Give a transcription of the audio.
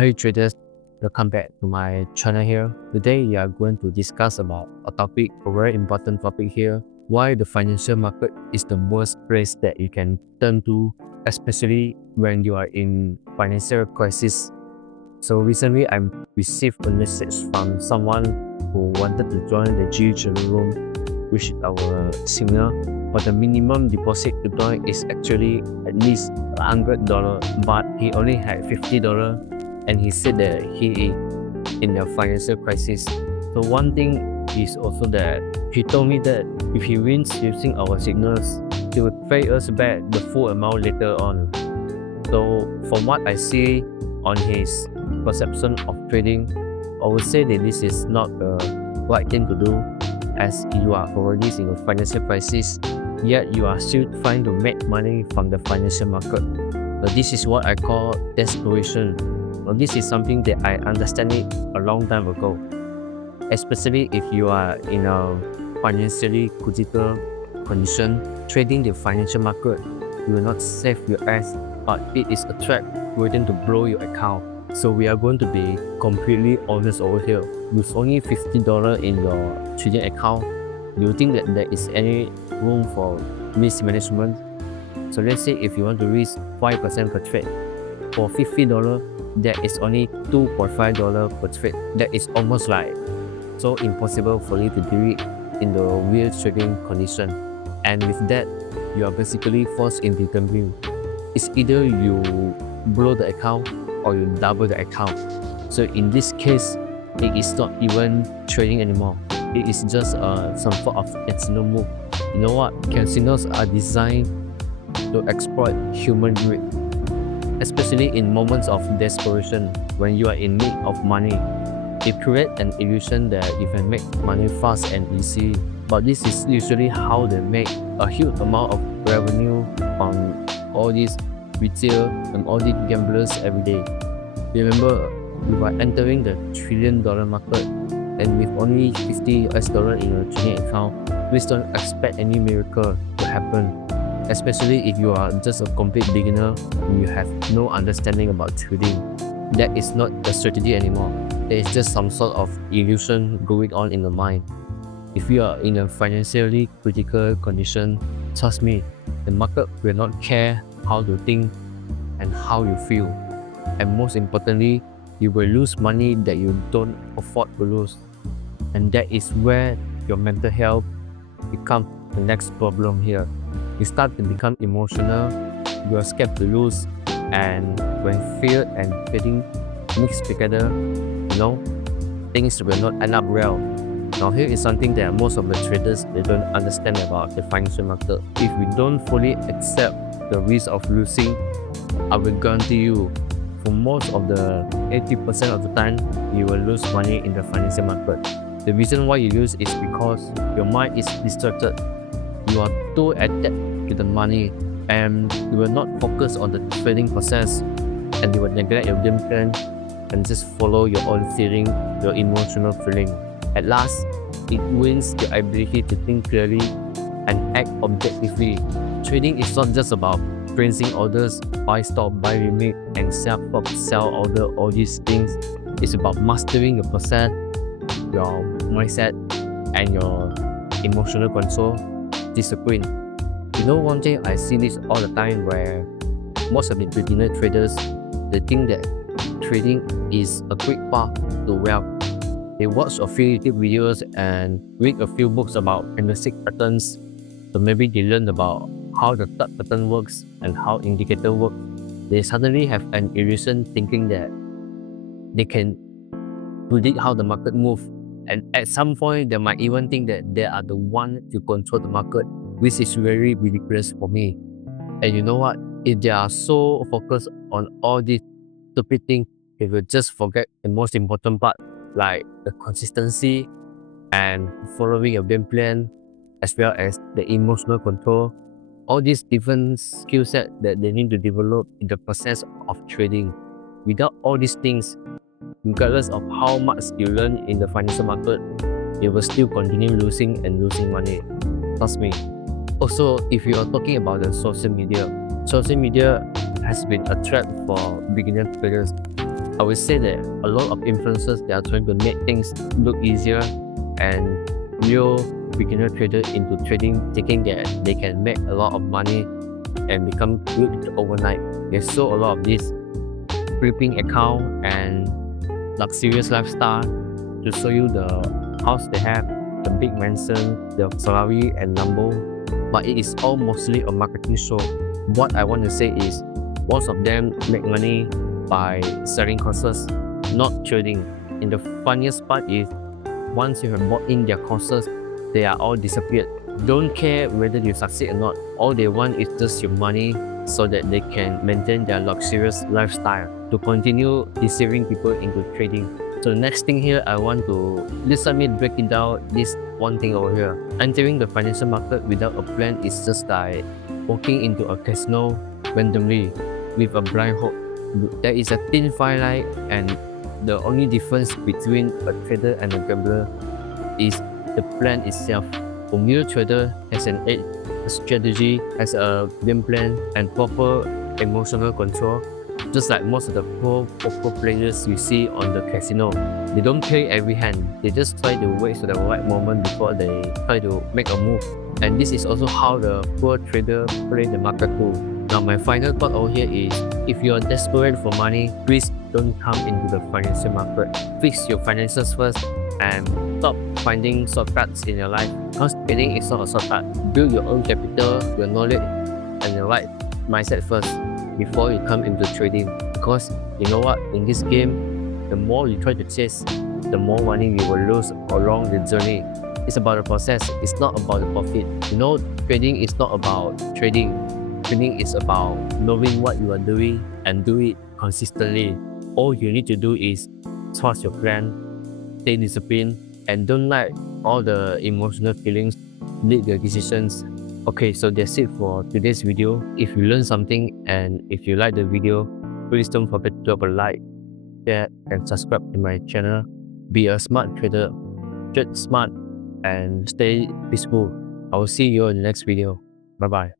Hi traders, welcome back to my channel here. Today we are going to discuss about a very important topic here. Why the financial market is the worst place that you can turn to, especially when you are in financial crisis. So recently I received a message from someone who wanted to join the GH room, which is our senior, but the minimum deposit to join is actually at least $100, but he only had $50, and he said that he is in a financial crisis. So one thing is also that he told me that if he wins using our signals, he would pay us back the full amount later on. So from what I see on his perception of trading, I would say that this is not the right thing to do, as you are already in a financial crisis, yet you are still trying to make money from the financial market. This is what I call desperation. This is something that I understand it a long time ago, especially if you are in a financially critical condition. Trading the financial market will not save your ass, but it is a trap waiting to blow your account. So we are going to be completely honest over here. With only $50 in your trading account, do you think that there is any room for mismanagement? So let's say if you want to risk 5% per trade, for $50, that is only $2.5 per trade. That is almost like so impossible for you to do it in the real trading condition. And with that, you are basically forced in the gambling. It's either you blow the account or you double the account. So in this case, it is not even trading anymore. It is just some sort of casino move. You know what? Casinos are designed to exploit human greed, especially in moments of desperation when you are in need of money. It creates an illusion that you can make money fast and easy, but this is usually how they make a huge amount of revenue from all these retail and all these gamblers every day. Remember, we are entering the $1 trillion market, and with only $50 in your trading account, please don't expect any miracle to happen, especially if you are just a complete beginner and you have no understanding about trading. That is not a strategy anymore. It is just some sort of illusion going on in the mind. If you are in a financially critical condition, trust me, the market will not care how you think and how you feel. And most importantly, you will lose money that you don't afford to lose. And that is where your mental health becomes the next problem here. You start to become emotional, you are scared to lose, and when fear and trading mix together, things will not end up well. Now here is something that most of the traders, they don't understand about the financial market. If we don't fully accept the risk of losing, I will guarantee you, for most of the 80% of the time, you will lose money in the financial market. The reason why you lose is because your mind is distracted. You are too attached to the money, and you will not focus on the trading process, and you will neglect your game plan and just follow your own feeling, your emotional feeling. At last, it wins your ability to think clearly and act objectively. Trading is not just about placing orders, buy stop, buy limit, and sell stop, sell order, all these things. It's about mastering your process, your mindset, and your emotional control, discipline. You know, one thing I see this all the time, where most of the beginner traders, they think that trading is a quick path to wealth. They watch a few YouTube videos and read a few books about candlestick patterns. So maybe they learn about how the third pattern works and how indicator works. They suddenly have an illusion thinking that they can predict how the market moves. And at some point, they might even think that they are the one to control the market, which is very ridiculous for me. And you know what? If they are so focused on all these stupid things, they will just forget the most important part, like the consistency and following your game plan, as well as the emotional control. All these different skill sets that they need to develop in the process of trading. Without all these things, regardless of how much you learn in the financial market, you will still continue losing and losing money. Trust me. Also, if you are talking about the social media has been a trap for beginner traders. I would say that a lot of influencers, they are trying to make things look easier and real beginner trader into trading, thinking that they can make a lot of money and become good overnight. They saw a lot of this flipping account and luxurious lifestyle to show you the house they have, the big mansion, the Ferrari and Lambo, but it is all mostly a marketing show. What I want to say is most of them make money by selling courses, not trading. And the funniest part is once you have bought in their courses, they are all disappeared. Don't care whether you succeed or not. All they want is just your money so that they can maintain their luxurious lifestyle to continue deceiving people into trading. So the next thing here, let me break it down, this one thing over here. Entering the financial market without a plan is just like walking into a casino randomly with a blind hope. There is a thin fine line, and the only difference between a trader and a gambler is the plan itself. A real trader has an edge, a strategy, has a game plan, and proper emotional control. Just like most of the pro poker players you see on the casino, they don't play every hand. They just try to wait for the right moment before they try to make a move. And this is also how the poor trader play the market too. Now my final thought over here is, if you are desperate for money, please don't come into the financial market. Fix your finances first and stop finding shortcuts in your life, because trading is not a shortcut. Build your own capital, your knowledge, and your right mindset first before you come into trading. Because you know what, in this game, the more you try to chase, the more money you will lose along the journey. It's about the process, it's not about the profit. You know, trading is not about trading. Trading is about knowing what you are doing and do it consistently. All you need to do is trust your plan, stay disciplined, and don't let all the emotional feelings lead your decisions. Okay, so that's it for today's video. If you learned something and if you like the video, please don't forget to drop a like, share, and subscribe to my channel. Be a smart trader, trade smart, and stay peaceful. I will see you in the next video. Bye bye.